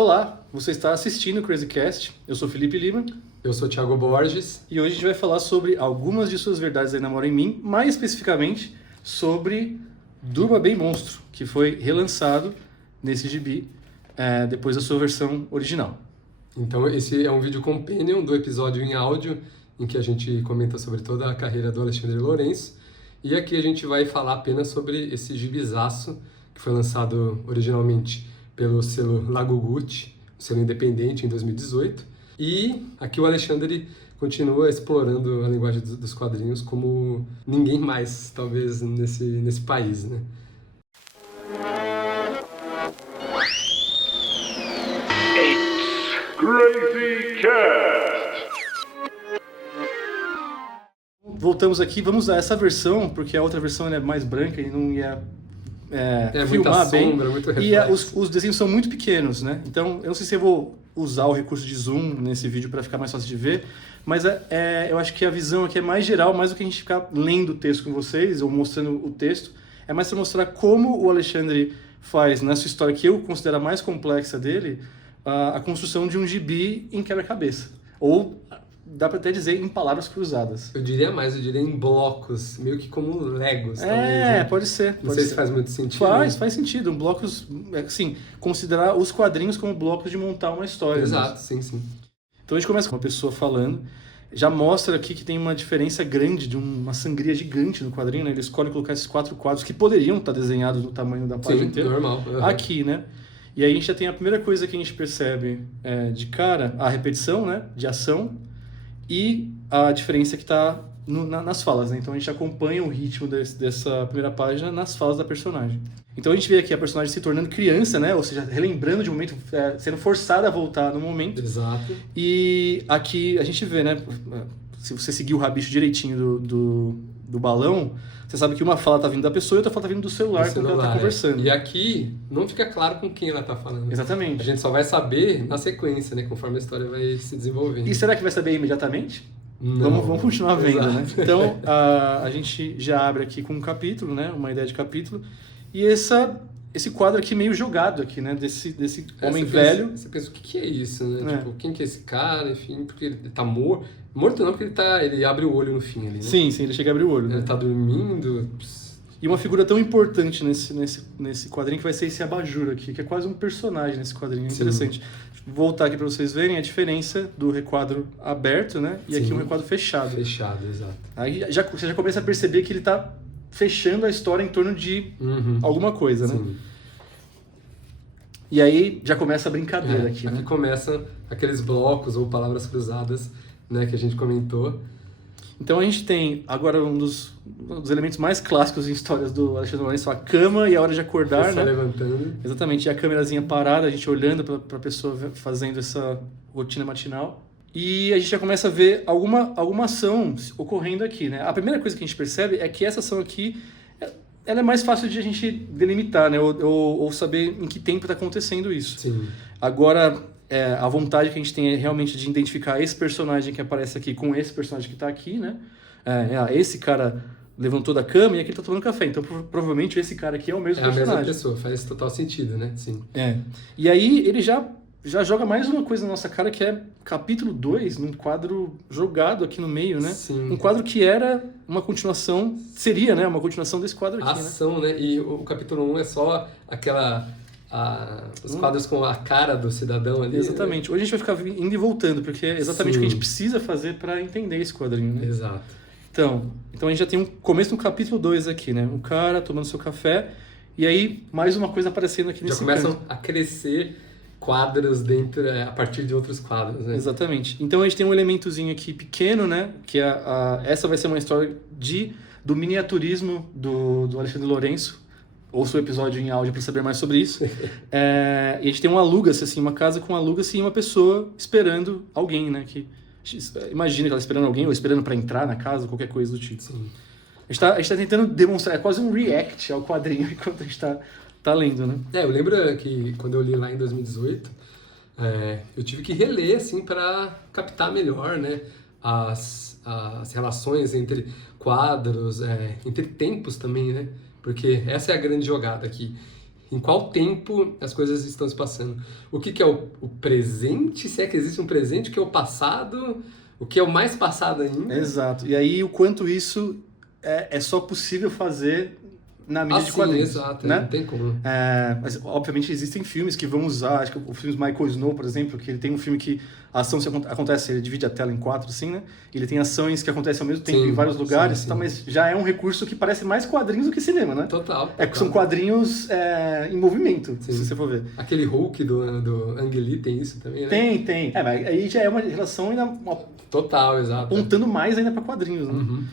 Olá, você está assistindo o CrazyCast, eu sou Felipe Lima. Eu sou Thiago Borges. E hoje a gente vai falar sobre algumas de suas verdades ainda moram em mim, mais especificamente sobre Durma Bem Monstro, que foi relançado nesse gibi depois da sua versão original. Então esse é um vídeo companion do episódio em áudio, em que a gente comenta sobre toda a carreira do Alexandre Lourenço. E aqui a gente vai falar apenas sobre esse gibizaço, que foi lançado originalmente pelo selo Lago Gucci, um selo independente, em 2018. E aqui o Alexandre continua explorando a linguagem dos quadrinhos como ninguém mais, talvez, nesse país, né? CrazyCast. Voltamos aqui, vamos usar essa versão, porque a outra versão é mais branca e não ia filmar muita bem. sombra, muito E reflexo. os desenhos são muito pequenos, né? Então, eu não sei se eu vou usar o recurso de zoom nesse vídeo para ficar mais fácil de ver, mas eu acho que a visão aqui é mais geral, mais do que a gente ficar lendo o texto com vocês ou mostrando o texto, é mais para mostrar como o Alexandre faz, nessa história que eu considero a mais complexa dele, a construção de um gibi em quebra-cabeça. Ou, dá para até dizer, em palavras cruzadas. Eu diria em blocos, meio que como Legos, talvez. Né? Pode ser. Não sei se faz muito sentido. Faz sentido. Blocos, assim, considerar os quadrinhos como blocos de montar uma história. Exato, sim. Então a gente começa com uma pessoa falando, já mostra aqui que tem uma diferença grande, de uma sangria gigante no quadrinho, né? Ele escolhe colocar esses 4 quadros que poderiam estar desenhados no tamanho da página inteira. Normal. Uhum. Aqui, né? E aí a gente já tem a primeira coisa que a gente percebe de cara, a repetição, né? De ação e a diferença que está nas falas, né? Então a gente acompanha o ritmo dessa primeira página nas falas da personagem. Então a gente vê aqui a personagem se tornando criança, né? Ou seja, relembrando de um momento, sendo forçada a voltar no momento. Exato. E aqui a gente vê, né? Se você seguir o rabicho direitinho do balão, você sabe que uma fala tá vindo da pessoa e outra fala tá vindo do celular quando ela tá conversando. E aqui não fica claro com quem ela tá falando. Exatamente. A gente só vai saber na sequência, né? Conforme a história vai se desenvolvendo. E será que vai saber imediatamente? Não. Vamos continuar vendo, Exato. né? Então, a gente já abre aqui com um capítulo, né? Uma ideia de capítulo. E esse quadro aqui meio jogado aqui, né? Desse homem velho. Você pensa, o que é isso, né? É. Tipo, quem que é esse cara? Enfim, porque ele tá morto. Morto não, porque ele abre o olho no fim ali, né? Sim, ele chega a abrir o olho. Ele Né? tá dormindo. E uma figura tão importante nesse quadrinho que vai ser esse abajur aqui, que é quase um personagem nesse quadrinho. É interessante. Vou voltar aqui para vocês verem a diferença do requadro aberto, né? E aqui um requadro fechado. Fechado, exato. Aí você já começa a perceber que ele tá fechando a história em torno de alguma coisa, né? Sim. E aí já começa a brincadeira aqui, né? Aqui começam aqueles blocos ou palavras cruzadas, né, que a gente comentou. Então a gente tem agora um dos elementos mais clássicos em histórias do Alexandre Lourenço, a cama e a hora de acordar, né? Levantando. Exatamente, e a câmerazinha parada, a gente olhando para a pessoa fazendo essa rotina matinal. E a gente já começa a ver alguma ação ocorrendo aqui, né? A primeira coisa que a gente percebe é que essa ação aqui, ela é mais fácil de a gente delimitar, né? Ou saber em que tempo está acontecendo isso. Sim. Agora, a vontade que a gente tem é realmente de identificar esse personagem que aparece aqui com esse personagem que está aqui, né? Esse cara levantou da cama e aqui ele tá tomando café. Então, provavelmente, esse cara aqui é o mesmo personagem. É a mesma pessoa, faz total sentido, né? Sim. E aí, ele já joga mais uma coisa na nossa cara, que é capítulo 2, num quadro jogado aqui no meio, né? Sim. Um quadro que era uma continuação, seria, né? Uma continuação desse quadro aqui, Ação, né? E o capítulo 1 é só os quadros com a cara do cidadão ali. Exatamente. Né? Hoje a gente vai ficar indo e voltando, porque é exatamente o que a gente precisa fazer para entender esse quadrinho, né? Exato. Então a gente já tem um começo do capítulo 2 aqui, né? Um cara tomando seu café, e aí mais uma coisa aparecendo aqui nesse Já começam canto. a crescer quadros dentro, a partir de outros quadros, né? Exatamente. Então a gente tem um elementozinho aqui pequeno, né? Que essa vai ser uma história do miniaturismo do Alexandre Lourenço. Ouça o episódio em áudio para saber mais sobre isso. E a gente tem um aluga-se, assim, uma casa com aluga-se e uma pessoa esperando alguém, né? Imagina que ela esperando alguém ou esperando para entrar na casa, qualquer coisa do tipo. Sim. A gente tá tentando demonstrar, é quase um react ao quadrinho enquanto a gente tá lendo, né? Eu lembro que quando eu li lá em 2018, eu tive que reler, assim, para captar melhor, né? As relações entre quadros, entre tempos também, né? Porque essa é a grande jogada aqui. em qual tempo as coisas estão se passando. O que é o presente, se é que existe um presente, o que é o passado, o que é o mais passado ainda. Exato. E aí o quanto isso é só possível fazer na mídia de quadrinhos. Exato, né? Não tem como. Mas, obviamente, existem filmes que vão usar, acho que o filme Michael Snow, por exemplo, que ele tem um filme que a ação acontece, ele divide a tela em 4, assim, né? Ele tem ações que acontecem ao mesmo tempo em vários lugares, sim. Tá, mas já é um recurso que parece mais quadrinhos do que cinema, né? Total. São quadrinhos em movimento, Sim. se você for ver. Aquele Hulk do Ang Lee tem isso também, né? Tem. Mas aí já é uma relação ainda... Total, exato. Apontando mais ainda para quadrinhos, né? Uhum.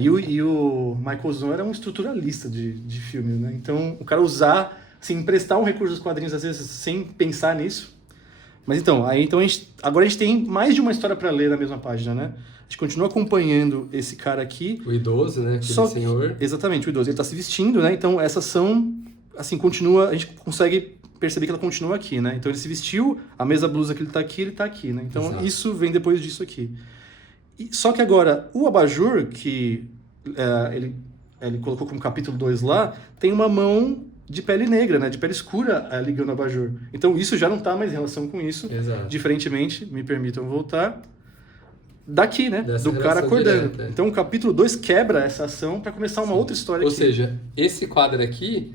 E o Michael Snow era um estruturalista de filmes, né? Então, o cara usar, assim, emprestar um recurso dos quadrinhos, às vezes, sem pensar nisso. Mas então, agora a gente tem mais de uma história para ler na mesma página, né? A gente continua acompanhando esse cara aqui. O idoso, né? Aquele senhor. Exatamente, o idoso. Ele tá se vestindo, né? Então, essa ação, assim, continua... A gente consegue perceber que ela continua aqui, né? Então, ele se vestiu, a mesma blusa que ele tá aqui, né? Então, Exato. Isso vem depois disso aqui. Só que agora, o abajur, que ele colocou como capítulo 2 lá, tem uma mão de pele negra, né? De pele escura ligando o abajur. Então isso já não está mais em relação com isso. Exato. Diferentemente, me permitam voltar, daqui, né? Dessa do cara acordando. Direta. Então o capítulo 2 quebra essa ação para começar uma outra história Ou aqui. seja, esse quadro aqui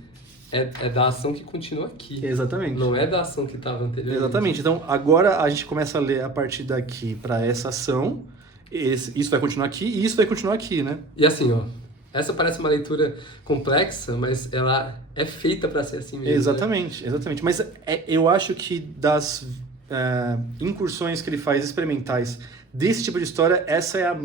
é da ação que continua aqui. Exatamente. Não é da ação que estava anteriormente. Exatamente. Então agora a gente começa a ler a partir daqui para essa ação. Isso vai continuar aqui e isso vai continuar aqui, né? E assim, ó, essa parece uma leitura complexa, mas ela é feita para ser assim mesmo. Exatamente, né? Exatamente. Mas eu acho que das incursões que ele faz experimentais desse tipo de história, essa é a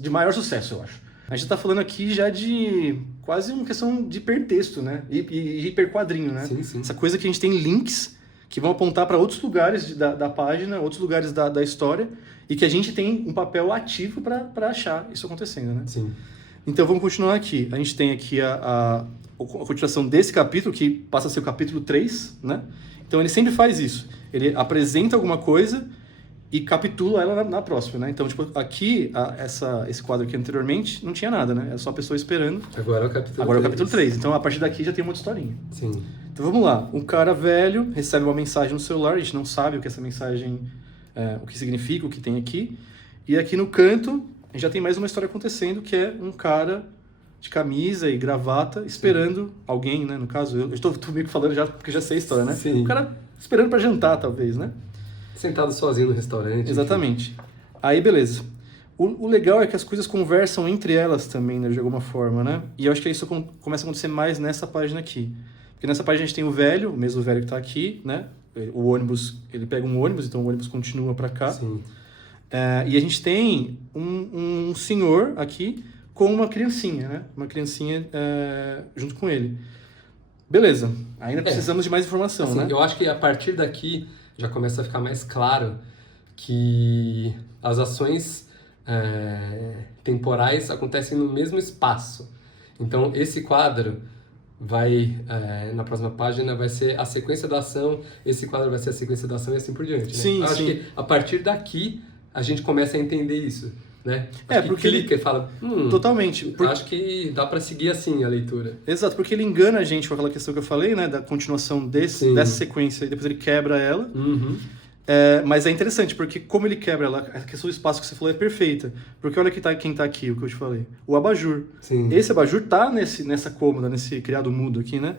de maior sucesso, eu acho. A gente está falando aqui já de quase uma questão de hipertexto, né? E hiperquadrinho, né? Sim. Essa coisa que a gente tem links que vão apontar para outros lugares da página, outros lugares da história, e que a gente tem um papel ativo para achar isso acontecendo, né? Sim. Então vamos continuar aqui. A gente tem aqui a continuação desse capítulo, que passa a ser o capítulo 3, né? Então ele sempre faz isso. Ele apresenta alguma coisa e capitula ela na próxima, né? Então, tipo, aqui, esse quadro aqui anteriormente, não tinha nada, né? Era só a pessoa esperando. Agora é o capítulo 3. Agora é o capítulo 3. Então, a partir daqui já tem uma outra historinha. Sim. Então, vamos lá. Um cara velho recebe uma mensagem no celular, a gente não sabe o que essa mensagem, o que significa, o que tem aqui. E aqui no canto, a gente já tem mais uma história acontecendo, que é um cara de camisa e gravata esperando alguém, né? No caso, eu estou meio que falando já, porque já sei a história, né? Sim. Um cara esperando para jantar, talvez, né? Sentado sozinho no restaurante. Exatamente. Aí, beleza. O legal é que as coisas conversam entre elas também, né, de alguma forma, né? E eu acho que isso começa a acontecer mais nessa página aqui. Porque nessa página a gente tem o velho, o mesmo velho que está aqui, né? O ônibus, ele pega um ônibus, então o ônibus continua para cá. Sim. E a gente tem um senhor aqui com uma criancinha, né? Uma criancinha junto com ele. Beleza. Ainda precisamos de mais informação, assim, né? Eu acho que a partir daqui já começa a ficar mais claro que as ações temporais acontecem no mesmo espaço. Então, esse quadro vai, na próxima página, vai ser a sequência da ação, esse quadro vai ser a sequência da ação e assim por diante, né? Sim, acho que a partir daqui a gente começa a entender isso, né? Porque ele clica e fala, totalmente. Acho que dá para seguir assim a leitura. Exato, porque ele engana a gente com aquela questão que eu falei, né? Da continuação dessa sequência, e depois ele quebra ela. Uhum. Mas é interessante, porque como ele quebra ela, a questão do espaço que você falou é perfeita. Porque olha quem tá aqui, o que eu te falei. O abajur. Sim. Esse abajur tá nessa cômoda, nesse criado mudo aqui, né?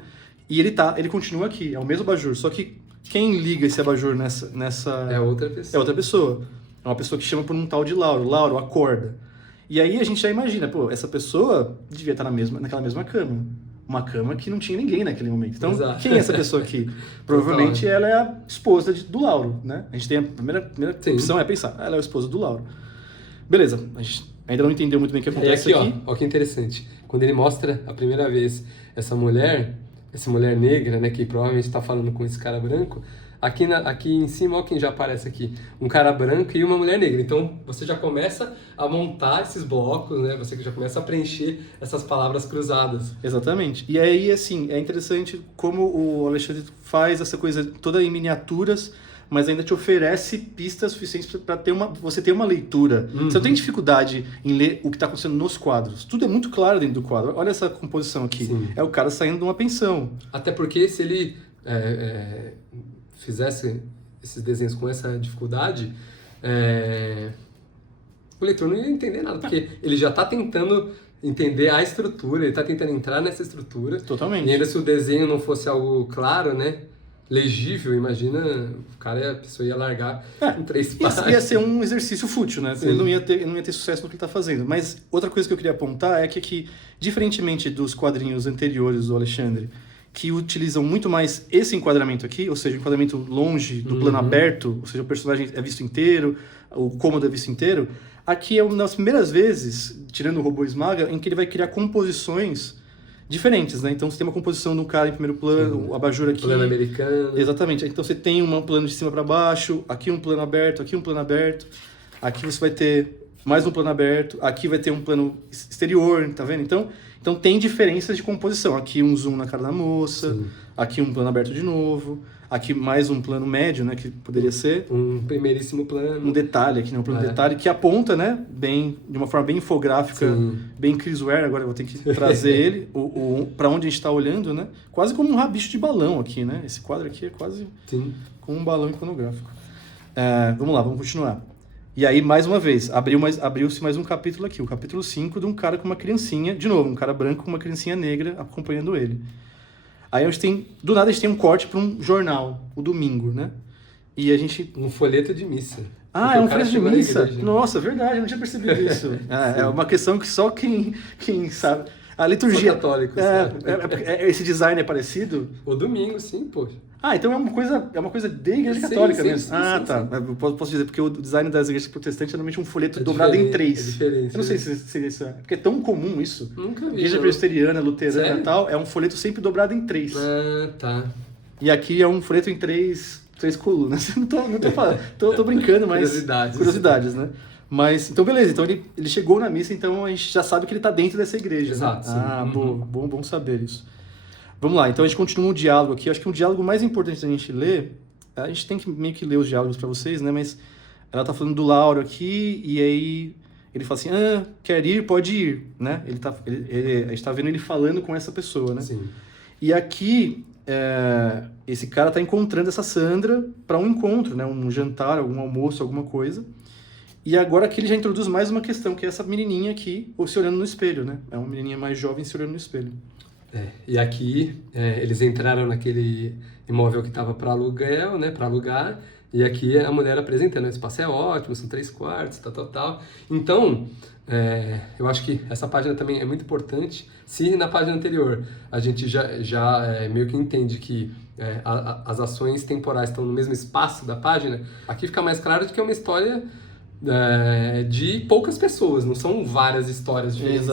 E ele continua aqui, é o mesmo abajur. Só que quem liga esse abajur nessa... É outra pessoa. É outra pessoa. É uma pessoa que chama por um tal de Lauro. Lauro, acorda. E aí a gente já imagina, pô, essa pessoa devia estar naquela mesma cama. Uma cama que não tinha ninguém naquele momento. Então, Exato. Quem é essa pessoa aqui? Provavelmente ela é a esposa do Lauro, né? A gente tem a primeira opção é pensar, ela é a esposa do Lauro. Beleza, a gente ainda não entendeu muito bem o que acontece aqui. Ó que interessante. Quando ele mostra a primeira vez essa mulher negra, né, que provavelmente está falando com esse cara branco, aqui em cima, ó quem já aparece aqui, um cara branco e uma mulher negra. Então, você já começa a montar esses blocos, né? Você já começa a preencher essas palavras cruzadas. Exatamente. E aí, assim, é interessante como o Alexandre faz essa coisa toda em miniaturas, mas ainda te oferece pistas suficientes para você ter uma leitura. Você não tem dificuldade em ler o que está acontecendo nos quadros. Tudo é muito claro dentro do quadro. Olha essa composição aqui. Sim. É o cara saindo de uma pensão. Até porque se ele fizesse esses desenhos com essa dificuldade, o leitor não ia entender nada, porque ele já está tentando entender a estrutura, ele está tentando entrar nessa estrutura. Totalmente. E ainda se o desenho não fosse algo claro, né? Legível, imagina, a pessoa ia largar em 3 páginas. Ia ser um exercício fútil, né? Ele não ia ter sucesso no que ele está fazendo. Mas outra coisa que eu queria apontar é que aqui, diferentemente dos quadrinhos anteriores do Alexandre, que utilizam muito mais esse enquadramento aqui, ou seja, o enquadramento longe do plano aberto, ou seja, o personagem é visto inteiro, o cômodo é visto inteiro, aqui é uma das primeiras vezes, tirando o Robô Esmaga, em que ele vai criar composições diferentes, né? Então você tem uma composição do cara em primeiro plano, o abajur aqui. Plano americano. Exatamente. Então você tem um plano de cima para baixo, aqui um plano aberto, aqui um plano aberto. Aqui você vai ter mais um plano aberto, aqui vai ter um plano exterior, tá vendo? Então tem diferenças de composição. Aqui um zoom na cara da moça, aqui um plano aberto de novo, aqui mais um plano médio, né, que poderia ser. Um primeiríssimo plano. Um detalhe aqui, né, um plano de detalhe que aponta, né, de uma forma bem infográfica, bem Chris Ware, agora eu vou ter que trazer ele, para onde a gente está olhando, né, quase como um rabicho de balão aqui, né, esse quadro aqui é quase como um balão iconográfico. Vamos lá, vamos continuar. E aí, mais uma vez, abriu-se mais um capítulo aqui, o capítulo 5 de um cara com uma criancinha, de novo, um cara branco com uma criancinha negra acompanhando ele. Aí a gente tem, do nada a gente tem um corte para um jornal, o Domingo, né? E a gente... Um folheto de missa. É um folheto de missa? Nossa, verdade, eu não tinha percebido isso. É uma questão que só quem sabe... A liturgia... Católicos, esse design é parecido? O Domingo, sim, poxa. Então é uma coisa da igreja católica mesmo. Tá. Eu posso dizer, porque o design das igrejas protestantes é normalmente um folheto dobrado em 3. É diferente. Eu não sei se isso é... Porque é tão comum isso. Nunca vi. Igreja presbiteriana, luterana e tal, é um folheto sempre dobrado em 3. Tá. E aqui é um folheto em 3 colunas. Não tô falando, tô brincando, mas... Curiosidades, né? Mas, então beleza, então ele chegou na missa, então a gente já sabe que ele tá dentro dessa igreja. Exato. Né? Bom saber isso. Vamos lá, então a gente continua um diálogo aqui. Eu acho que um diálogo mais importante da gente ler, a gente tem que meio que ler os diálogos para vocês, né? Mas ela tá falando do Lauro aqui, e aí ele fala assim, quer ir, pode ir, né? A gente tá vendo ele falando com essa pessoa, né? Sim. E aqui, esse cara tá encontrando essa Sandra para um encontro, né? Um jantar, algum almoço, alguma coisa. E agora aqui ele já introduz mais uma questão, que é essa menininha aqui, se olhando no espelho, né? É uma menininha mais jovem se olhando no espelho. E aqui eles entraram naquele imóvel que estava para aluguel, né? Para alugar. E aqui a mulher apresentando, o espaço é ótimo, são 3 quartos, tal. Então, eu acho que essa página também é muito importante. Se na página anterior a gente já meio que entende que as ações temporais estão no mesmo espaço da página, aqui fica mais claro de que é uma história de poucas pessoas, não são várias histórias diferentes.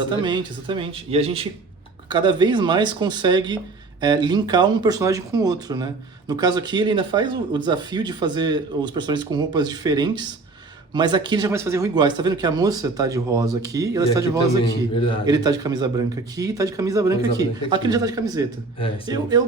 Exatamente. E a gente cada vez mais consegue linkar um personagem com o outro, né? No caso aqui, ele ainda faz o desafio de fazer os personagens com roupas diferentes, mas aqui ele já começa a fazer iguais. Tá vendo que a moça tá de rosa aqui e ela está de rosa também, aqui. Verdade. Ele tá de camisa branca aqui e tá de camisa branca aqui. Aqui ele já tá de camiseta.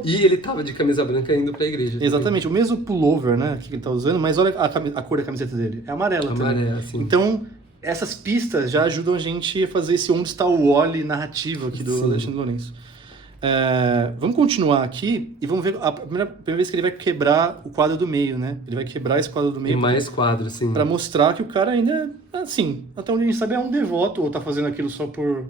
E ele tava de camisa branca indo pra igreja. Exatamente, também. O mesmo pullover, né, que ele tá usando, mas olha a cor da camiseta dele. É amarela também. Sim. Então, essas pistas já ajudam a gente a fazer esse onde está o Wally narrativo aqui do Alexandre Lourenço. Vamos continuar aqui e vamos ver a primeira vez que ele vai quebrar o quadro do meio, né? Ele vai quebrar esse quadro do meio. Tem mais quadros, sim. Pra mostrar que o cara ainda, assim, até onde a gente sabe, é um devoto ou tá fazendo aquilo só por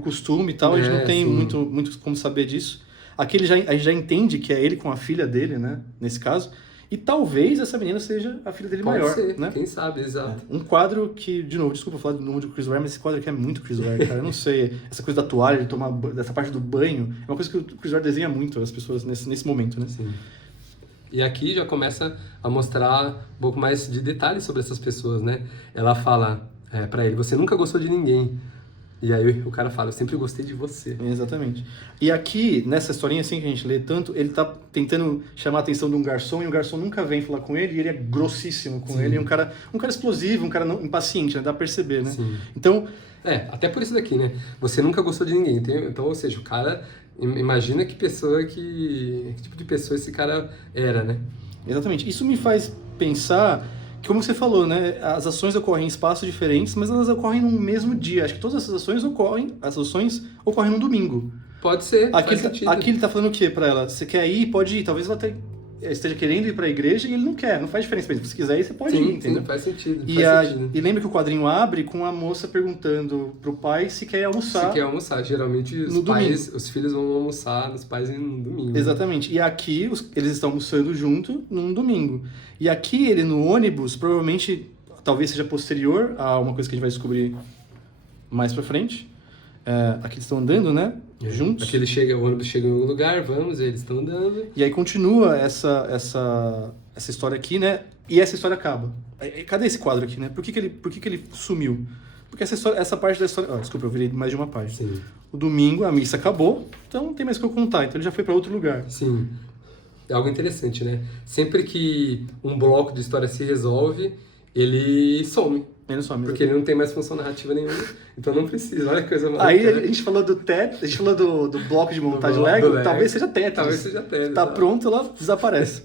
costume e tal. A gente não tem muito como saber disso. Aqui a gente já entende que é ele com a filha dele, né? Nesse caso. E talvez essa menina seja a filha dele maior. Pode ser, né? Quem sabe, exato. Um quadro que, de novo, desculpa falar do nome do Chris Ware, mas esse quadro aqui é muito Chris Ware, cara. Eu não sei, essa coisa da toalha, de tomar dessa parte do banho, é uma coisa que o Chris Ware desenha muito as pessoas nesse momento, né? Sim. E aqui já começa a mostrar um pouco mais de detalhes sobre essas pessoas, né? Ela fala pra ele, você nunca gostou de ninguém. E aí o cara fala, eu sempre gostei de você. Exatamente. E aqui, nessa historinha assim que a gente lê tanto, ele tá tentando chamar a atenção de um garçom, e o garçom nunca vem falar com ele, e ele é grossíssimo com ele, e um cara explosivo, um cara impaciente, né? Dá pra perceber, né? Sim. Então... até por isso daqui, né? Você nunca gostou de ninguém. Então, ou seja, o cara... Imagina que tipo de pessoa esse cara era, né? Exatamente. Isso me faz pensar que, como você falou, né, as ações ocorrem em espaços diferentes, mas elas ocorrem no mesmo dia. Acho que todas essas ações ocorrem num domingo. Pode ser, faz sentido. Aqui ele tá falando o quê pra ela? Você quer ir? Pode ir. Talvez ela esteja querendo ir pra igreja e ele não quer. Não faz diferença pra ele. Se você quiser ir, você pode ir, entendeu? Sim, faz sentido. E lembra que o quadrinho abre com a moça perguntando pro pai se quer almoçar. Se quer almoçar. Geralmente os filhos vão almoçar nos pais no domingo. Exatamente. E aqui eles estão almoçando junto num domingo. E aqui ele no ônibus, provavelmente, talvez seja posterior a uma coisa que a gente vai descobrir mais pra frente. Aqui eles estão andando, né? Juntos. Aqui o ônibus chega em algum lugar, eles estão andando. E aí continua essa história aqui, né? E essa história acaba. Cadê esse quadro aqui, né? Por que ele sumiu? Porque essa parte da história... desculpa, eu virei mais de uma página. Sim. O domingo, a missa acabou, então não tem mais o que eu contar. Então ele já foi para outro lugar. Sim. É algo interessante, né? Sempre que um bloco de história se resolve, ele some. Ele some. Porque ele não tem mais função narrativa nenhuma, então não precisa. Olha que coisa maluca. Aí a gente falou do teto, a gente falou do bloco de montagem Lego, talvez seja teto. Talvez seja teto. Tá pronto, ela desaparece.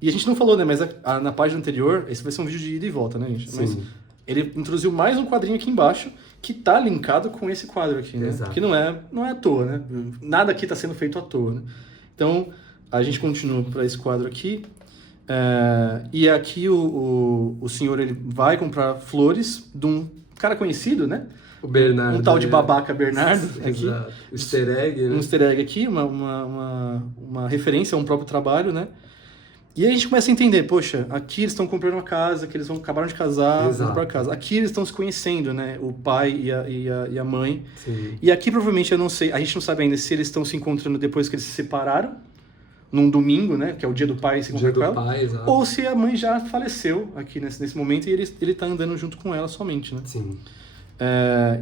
E a gente não falou, né? Mas na página anterior, esse vai ser um vídeo de ida e volta, né, gente? Sim. Mas ele introduziu mais um quadrinho aqui embaixo que tá linkado com esse quadro aqui, né? Exato. Que não é à toa, né? Nada aqui tá sendo feito à toa, né? Então, a gente continua para esse quadro aqui. E aqui o senhor ele vai comprar flores de um cara conhecido, né? O Bernardo. Um tal de babaca Bernardo. Aqui. Exato. O easter egg, né? Um easter egg aqui, uma referência a um próprio trabalho, né? E aí a gente começa a entender, poxa, aqui eles estão comprando uma casa, que eles acabaram de casar, vão comprar casa. Aqui eles estão se conhecendo, né? O pai e a mãe. Sim. E aqui provavelmente, a gente não sabe ainda se eles estão se encontrando depois que eles se separaram, num domingo, né? Que é o dia do pai se encontrar com ela. Pai, exato. Ou se a mãe já faleceu aqui nesse momento e ele tá andando junto com ela somente, né? Sim.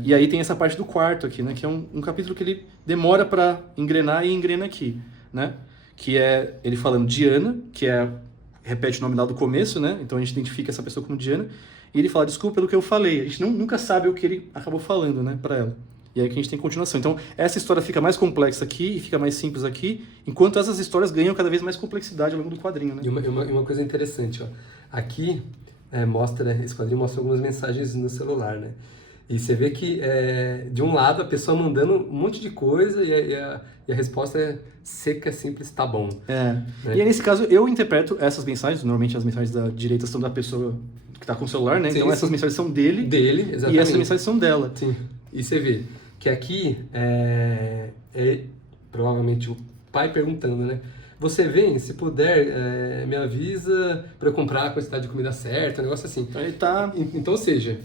E aí tem essa parte do quarto aqui, né? Que é um capítulo que ele demora para engrenar e engrena aqui, né? Que é ele falando Diana, repete o nome lá do começo, né? Então a gente identifica essa pessoa como Diana. E ele fala, desculpa pelo que eu falei. A gente nunca sabe o que ele acabou falando, né? Pra ela. E aí que a gente tem continuação. Então, essa história fica mais complexa aqui e fica mais simples aqui, enquanto essas histórias ganham cada vez mais complexidade ao longo do quadrinho, né? E uma coisa interessante, ó. Aqui, esse quadrinho mostra algumas mensagens no celular, né? E você vê que, de um lado, a pessoa mandando um monte de coisa e a resposta é seca, simples, tá bom. Né? E aí, nesse caso, eu interpreto essas mensagens, normalmente as mensagens da direita são da pessoa que tá com o celular, né? Sim, então, essas mensagens são dele. Dele, exatamente. E essas mensagens são dela. Sim. E você vê que aqui provavelmente o pai perguntando, né? Você vem, se puder, me avisa para eu comprar a quantidade de comida certa, um negócio assim. Então, ele tá... Então, ou seja,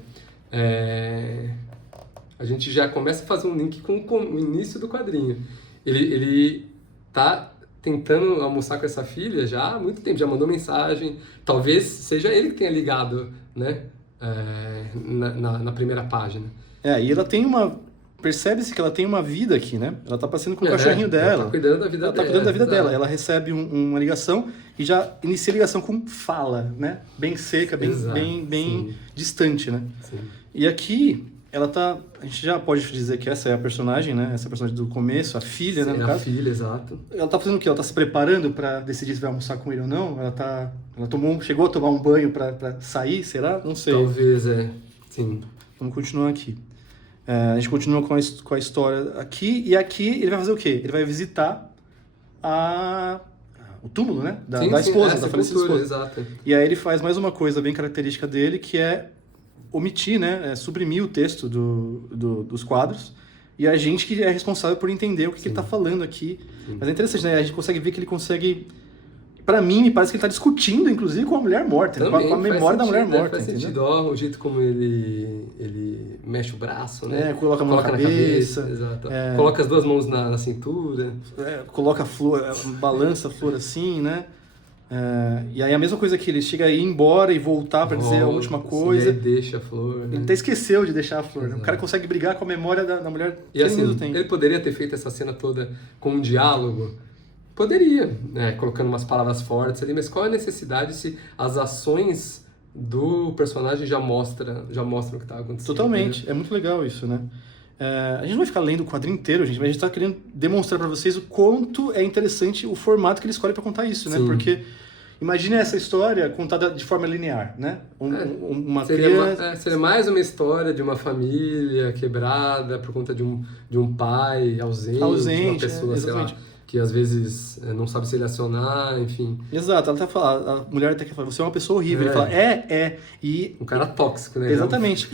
a gente já começa a fazer um link com o início do quadrinho. Ele tá tentando almoçar com essa filha já há muito tempo, já mandou mensagem. Talvez seja ele que tenha ligado, né? Na primeira página. E ela tem percebe-se que ela tem uma vida aqui, né? Ela tá passeando com o cachorrinho dela. Ela tá cuidando da vida dela. Ela tá cuidando da vida dela. Ela recebe uma ligação e já inicia a ligação com fala, né? Bem seca, bem distante, né? Sim. E aqui, ela tá... A gente já pode dizer que essa é a personagem, né? Essa é a personagem do começo, a filha, Sim, né? No a caso. filha, exato. Ela tá fazendo o quê? Ela tá se preparando pra decidir se vai almoçar com ele ou não? Ela chegou a tomar um banho pra sair, será? Não sei. Talvez, sim. Vamos continuar aqui. A gente continua com a história aqui, e aqui ele vai fazer o quê? Ele vai visitar o túmulo, né? Da esposa, da falecida esposa. Exato. E aí ele faz mais uma coisa bem característica dele, que é omitir, né? Suprimir o texto dos quadros, e a gente que é responsável por entender o que ele está falando aqui. Sim. Mas é interessante, né? A gente consegue ver que ele consegue... Pra mim, me parece que ele tá discutindo, inclusive, com a mulher morta, também, com a memória da mulher morta. Faz sentido, ó, o jeito como ele mexe o braço, né? Coloca a mão na cabeça. Exato. Coloca as duas mãos na cintura. Coloca a flor, balança a flor assim, né? E aí a mesma coisa que ele chega a ir embora e voltar pra dizer a última coisa. E aí deixa a flor, né? Ele até esqueceu de deixar a flor, né? O cara consegue brigar com a memória da mulher que ele mesmo tem. Ele poderia ter feito essa cena toda com um diálogo. Poderia, né, colocando umas palavras fortes ali, mas qual é a necessidade se as ações do personagem já mostram o que está acontecendo? Totalmente, é muito legal isso, né? A gente não vai ficar lendo o quadrinho inteiro, gente, mas a gente tá querendo demonstrar para vocês o quanto é interessante o formato que ele escolhe para contar isso, né? Sim. Porque imagine essa história contada de forma linear, né? Uma Seria criança... seria mais uma história de uma família quebrada por conta de um pai ausente, de uma pessoa, sei lá, que às vezes não sabe se relacionar, enfim. Exato, ela tá falando, a mulher até quer falar, você é uma pessoa horrível. Ele fala, e... Um cara tóxico, né? Exatamente.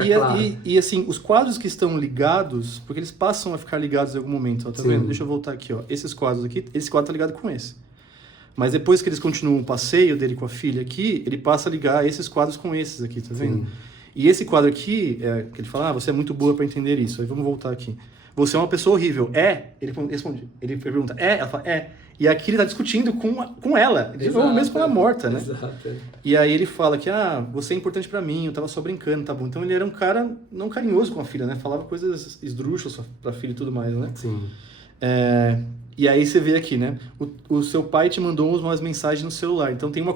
E assim, os quadros que estão ligados, porque eles passam a ficar ligados em algum momento, ó, tá vendo? Deixa eu voltar aqui, ó. Esses quadros aqui, esse quadro tá ligado com esse. Mas depois que eles continuam o passeio dele com a filha aqui, ele passa a ligar esses quadros com esses aqui, tá vendo? Sim. E esse quadro aqui, que ele fala, você é muito boa para entender isso. Aí vamos voltar aqui. Você é uma pessoa horrível. Ele responde. Ele pergunta, ela fala, E aqui ele tá discutindo com ela, de novo, mesmo com ela morta, né? Exato. E aí ele fala que, você é importante pra mim, eu tava só brincando, tá bom? Então ele era um cara não carinhoso com a filha, né? Falava coisas esdrúxulas pra filha e tudo mais, né? Sim. E aí você vê aqui, né? O seu pai te mandou umas mensagens no celular. Então tem um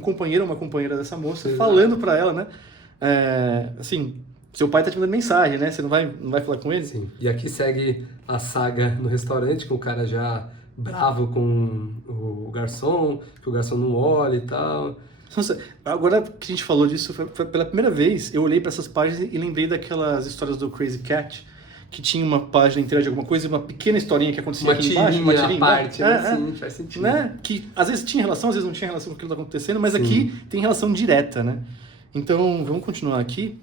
companheiro, uma companheira dessa moça, falando pra ela, né? Assim, seu pai tá te mandando mensagem, né? Você não vai falar com ele? Sim. E aqui segue a saga no restaurante, com o cara já bravo com o garçom, que o garçom não olha e tal. Nossa, agora que a gente falou disso, foi pela primeira vez, eu olhei pra essas páginas e lembrei daquelas histórias do Crazy Cat, que tinha uma página inteira de alguma coisa e uma pequena historinha que acontecia aqui embaixo. Uma tirinha à parte, sim, faz sentido. Né? Que às vezes tinha relação, às vezes não tinha relação com aquilo que está acontecendo, mas aqui tem relação direta, né? Então, vamos continuar aqui.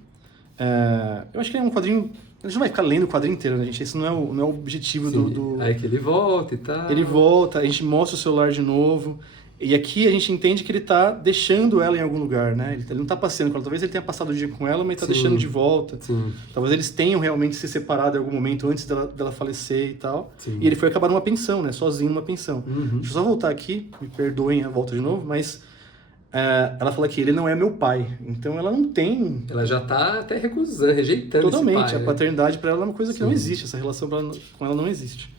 Eu acho que é um quadrinho... A gente não vai ficar lendo o quadrinho inteiro, né, gente? Esse não é o objetivo do... Aí que ele volta e tal. Ele volta, a gente mostra o celular de novo. E aqui a gente entende que ele tá deixando ela em algum lugar, né? Ele não tá passeando com ela. Talvez ele tenha passado o dia com ela, mas tá deixando de volta. Sim. Talvez eles tenham realmente se separado em algum momento antes dela falecer e tal. Sim. E ele foi acabar numa pensão, né? Sozinho numa pensão. Deixa eu só voltar aqui, me perdoem a volta de novo, mas ela fala que ele não é meu pai. Então ela não tem... Ela já tá até recusando, rejeitando totalmente, esse pai, a paternidade para ela é uma coisa que não existe. Essa relação com ela não existe.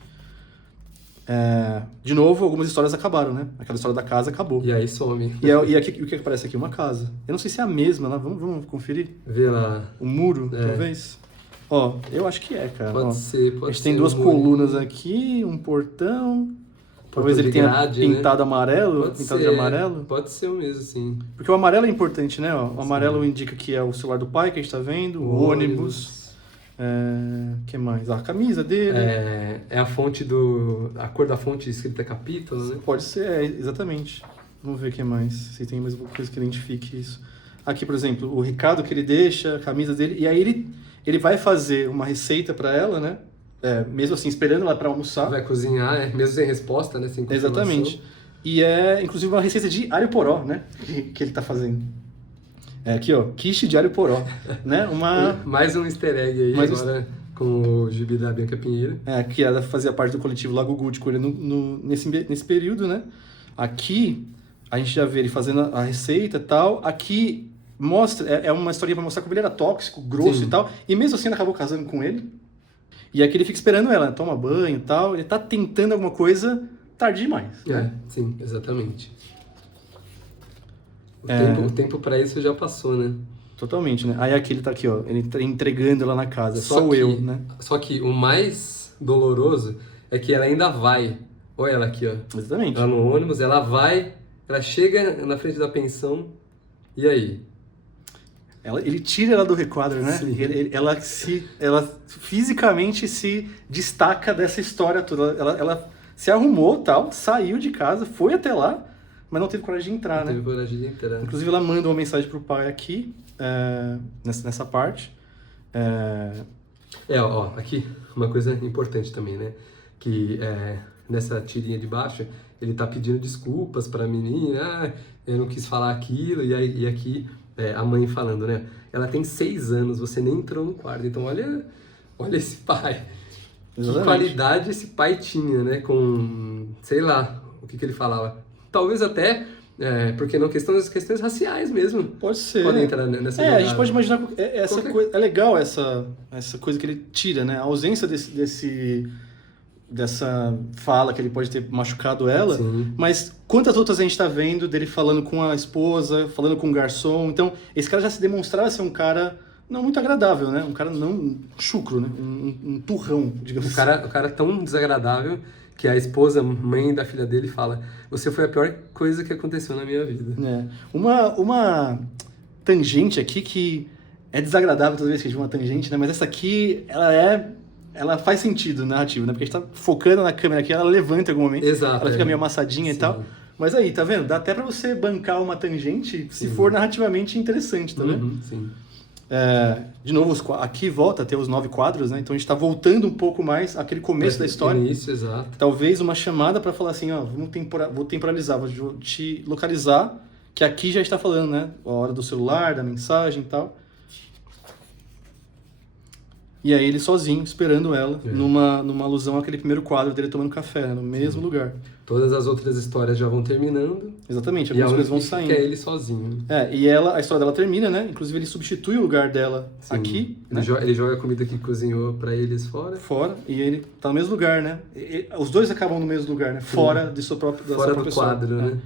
De novo, algumas histórias acabaram, né? Aquela história da casa acabou. E aí some. E aqui, o que aparece aqui? Uma casa. Eu não sei se é a mesma, né? Vamos conferir? Vê lá. O muro, talvez? Ó, eu acho que é, cara. Pode ser. A gente tem duas colunas aqui, um portão. Talvez ele tenha pintado amarelo, pintado de amarelo. Pode ser o mesmo, sim. Porque o amarelo é importante, né? O amarelo indica que é o celular do pai que a gente tá vendo, o ônibus. Que mais? A camisa dele. É a fonte a cor da fonte escrita capítulo, né? Pode ser, exatamente. Vamos ver o que mais. Se tem mais alguma coisa que identifique isso. Aqui, por exemplo, o recado que ele deixa, a camisa dele. E aí ele vai fazer uma receita para ela, né? Mesmo assim, esperando ela para almoçar. Vai cozinhar, mesmo sem resposta, né? Sem confirmação. Exatamente. E inclusive, uma receita de alho poró, né? Que ele tá fazendo. Aqui, ó, quiche de alho poró, né? Mais um easter egg aí agora com o gibi da Bianca Pinheiro. Que ela fazia parte do coletivo Lago Gucci com ele nesse período, né? Aqui, a gente já vê ele fazendo a receita e tal. Aqui, mostra, uma historinha pra mostrar como ele era tóxico, grosso e tal. E mesmo assim, ela acabou casando com ele. E aqui ele fica esperando ela, toma banho e tal. Ele tá tentando alguma coisa tarde demais, né? Sim, exatamente. O tempo pra isso já passou, né? Totalmente, né? Aí aqui ele tá aqui, ó, ele tá entregando ela na casa. Sou eu, né? Só que o mais doloroso é que ela ainda vai. Olha ela aqui, ó. Exatamente. Ela no ônibus, ela vai, ela chega na frente da pensão, e aí? Ele tira ela do requadro, né? Ela fisicamente se destaca dessa história toda. Ela se arrumou, tal, saiu de casa, foi até lá, mas não teve coragem de entrar, né? Não teve coragem de entrar. Inclusive, ela manda uma mensagem pro pai aqui, nessa parte. Aqui, uma coisa importante também, né? Que nessa tirinha de baixo, ele tá pedindo desculpas pra menina, eu não quis falar aquilo, e aqui a mãe falando, né? Ela tem 6 anos, você nem entrou no quarto, então olha esse pai. Exatamente. Que qualidade esse pai tinha, né? Com, sei lá, o que ele falava. Talvez até, porque não, questões raciais mesmo. Pode ser. Podem entrar nessa jogada. A gente pode imaginar, coisa, é legal essa coisa que ele tira, né? A ausência dessa fala que ele pode ter machucado ela, sim. Mas quantas outras a gente tá vendo dele falando com a esposa, falando com o garçom. Então, esse cara já se demonstrava ser um cara não muito agradável, né? Um cara não chucro, né? Um turrão, digamos assim. O cara é tão desagradável que a esposa, mãe da filha dele, fala: você foi a pior coisa que aconteceu na minha vida. É. Uma tangente aqui que é desagradável toda vez que a gente vê uma tangente, né? Mas essa aqui, ela faz sentido narrativo, né? Porque a gente tá focando na câmera aqui, ela levanta em algum momento. Exato. Ela fica meio amassadinha Sim. e tal. Mas aí, tá vendo? Dá até pra você bancar uma tangente se for narrativamente interessante, tá vendo? Sim. De novo, aqui volta a ter os 9 quadros, né? Então a gente tá voltando um pouco mais àquele começo da história. Início, exato. Talvez uma chamada pra falar assim, ó, vou temporalizar, vou te localizar, que aqui já está falando, né? A hora do celular, da mensagem e tal. E aí ele sozinho, esperando ela, numa alusão àquele primeiro quadro dele tomando café, né? No mesmo lugar. Todas as outras histórias já vão terminando. Exatamente, E algumas a coisas vão única saindo. que é ele sozinho. E a história dela termina, né? Inclusive ele substitui o lugar dela aqui, né? Ele joga a comida que cozinhou pra eles fora. E ele tá no mesmo lugar, né? Os dois acabam no mesmo lugar, né? Fora da sua própria quadro, né?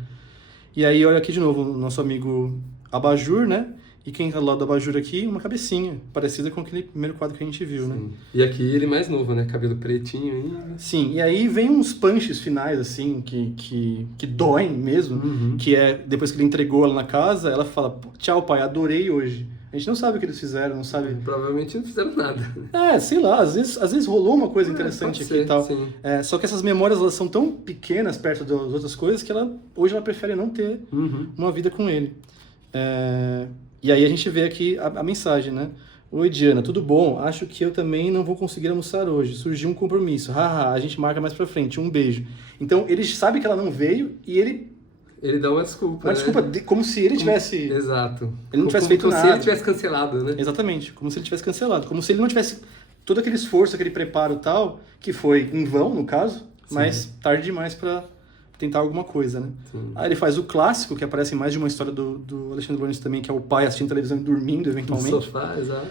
E aí, olha aqui de novo, o nosso amigo Abajur, né? E quem tá do lado do Abajur aqui, uma cabecinha, parecida com aquele primeiro quadro que a gente viu, né? E aqui ele mais novo, né? Cabelo pretinho ainda. Sim, e aí vem uns punches finais, assim, que doem mesmo, que é, depois que ele entregou ela na casa, ela fala, tchau pai, adorei hoje. A gente não sabe o que eles fizeram, não sabe... Provavelmente não fizeram nada. Sei lá, às vezes rolou uma coisa interessante aqui e tal. Sim. Só que essas memórias, elas são tão pequenas perto das outras coisas que hoje ela prefere não ter uma vida com ele. E aí a gente vê aqui a mensagem, né? Oi, Diana, tudo bom? Acho que eu também não vou conseguir almoçar hoje. Surgiu um compromisso. Haha, a gente marca mais pra frente. Um beijo. Então, ele sabe que ela não veio e ele dá uma desculpa, Uma desculpa, como se ele tivesse... Exato. Ele não tivesse feito nada. Como se ele tivesse cancelado, né? Exatamente. Como se ele tivesse cancelado. Como se ele não tivesse todo aquele esforço, aquele preparo e tal, que foi em vão, no caso, mas tarde demais pra tentar alguma coisa, né? Sim. Aí ele faz o clássico, que aparece em mais de uma história do Alexandre Lourenço também, que é o pai assistindo televisão e dormindo, eventualmente. No sofá, exato.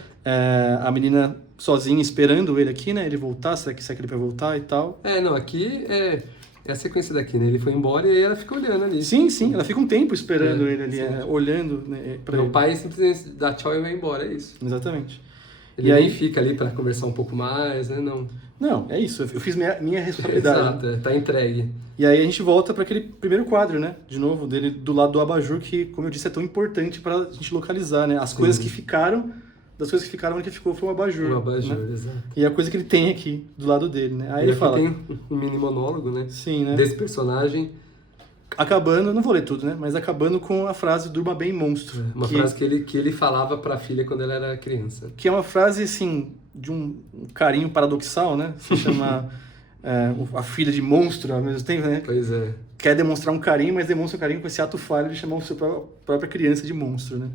A menina sozinha esperando ele aqui, né? Ele voltar, será que ele vai voltar e tal. Não, aqui é a sequência daqui, né? Ele foi embora e aí ela fica olhando ali. Sim, ela fica um tempo esperando ele ali, olhando, né, pra ele. O pai simplesmente dá tchau e vai embora, é isso. Exatamente. Ele nem fica ali pra conversar um pouco mais, né? Não, é isso. Eu fiz minha responsabilidade. Exato, tá entregue. E aí a gente volta para aquele primeiro quadro, né? De novo, dele do lado do Abajur, que, como eu disse, é tão importante pra gente localizar, né? As coisas que ficaram, das coisas que ficaram, o que ficou foi o Abajur. O Abajur, né? exato. E a coisa que ele tem aqui, do lado dele, né? Aí ele fala... tem um mini monólogo, né? Sim, né? Desse personagem. Acabando, não vou ler tudo, né? Mas acabando com a frase durma bem, monstro. Uma frase que ele falava pra filha quando ela era criança. Que é uma frase, assim, de um carinho paradoxal, né? Se chama a filha de monstro ao mesmo tempo, né? Pois é. Quer demonstrar um carinho, mas demonstra um carinho com esse ato falho de chamar a sua própria criança de monstro, né?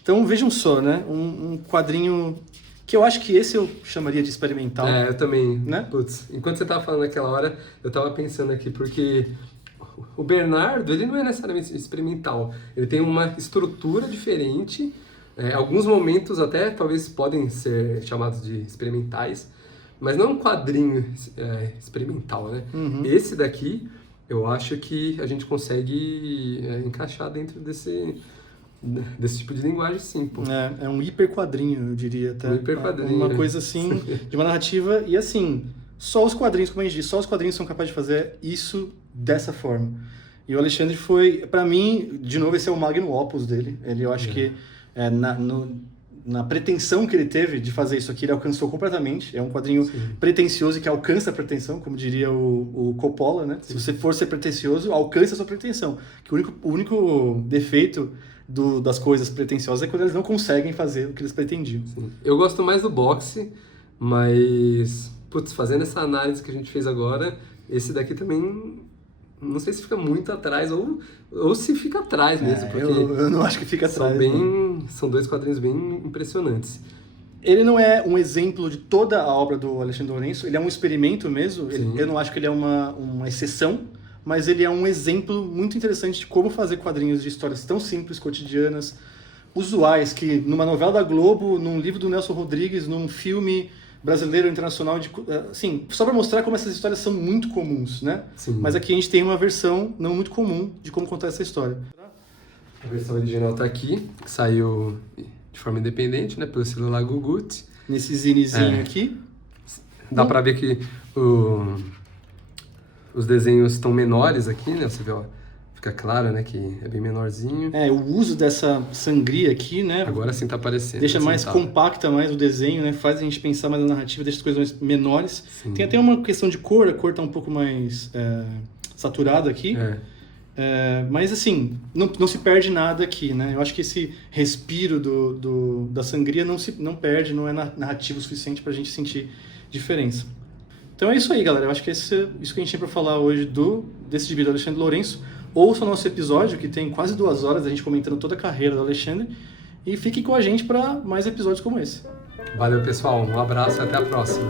Então, vejam só, né? Um quadrinho que eu acho que esse eu chamaria de experimental. Eu também. Né? Putz, enquanto você tava falando naquela hora, eu tava pensando aqui, porque o Bernardo, ele não é necessariamente experimental. Ele tem uma estrutura diferente. Alguns momentos até talvez podem ser chamados de experimentais, mas não é um quadrinho experimental, né? Esse daqui, eu acho que a gente consegue encaixar dentro desse tipo de linguagem, sim, pô. É um hiperquadrinho, eu diria até. Um hiperquadrinho. Uma coisa assim, de uma narrativa, e assim, só os quadrinhos, como a gente disse, só os quadrinhos são capazes de fazer isso dessa forma. E o Alexandre foi, pra mim, de novo, esse é o magnum opus dele. Eu acho que na pretensão que ele teve de fazer isso aqui, ele alcançou completamente. É um quadrinho pretencioso e que alcança a pretensão, como diria o Coppola, né? Se você for ser pretencioso, alcança a sua pretensão. Que o único defeito das coisas pretenciosas é quando eles não conseguem fazer o que eles pretendiam. Sim. Eu gosto mais do boxe, mas, putz, fazendo essa análise que a gente fez agora, esse daqui também, não sei se fica muito atrás ou se fica atrás mesmo, porque eu não acho que fica atrás. São dois quadrinhos bem impressionantes. Ele não é um exemplo de toda a obra do Alexandre Lourenço, ele é um experimento mesmo, eu não acho que ele é uma exceção, mas ele é um exemplo muito interessante de como fazer quadrinhos de histórias tão simples, cotidianas, usuais, que numa novela da Globo, num livro do Nelson Rodrigues, num filme brasileiro internacional, assim, só para mostrar como essas histórias são muito comuns, né? Sim. Mas aqui a gente tem uma versão não muito comum de como contar essa história. A versão original tá aqui, que saiu de forma independente, né, pelo celular Gugut. Nesse zinezinho aqui. Dá pra ver que os desenhos estão menores aqui, né? Você vê, ó, fica claro, né, que é bem menorzinho. O uso dessa sangria aqui, né? Agora sim tá aparecendo. Deixa assim, mais compacta mais o desenho, né? Faz a gente pensar mais na narrativa, deixa as coisas menores. Sim. Tem até uma questão de cor, a cor tá um pouco mais saturada aqui. Mas assim, não se perde nada aqui, né? Eu acho que esse respiro da sangria não perde, não é narrativo o suficiente pra gente sentir diferença. Então é isso aí, galera. Eu acho que isso que a gente tinha pra falar hoje desse gibi do Alexandre Lourenço. Ouça o nosso episódio, que tem quase 2 horas, a gente comentando toda a carreira do Alexandre. E fique com a gente para mais episódios como esse. Valeu, pessoal. Um abraço e até a próxima.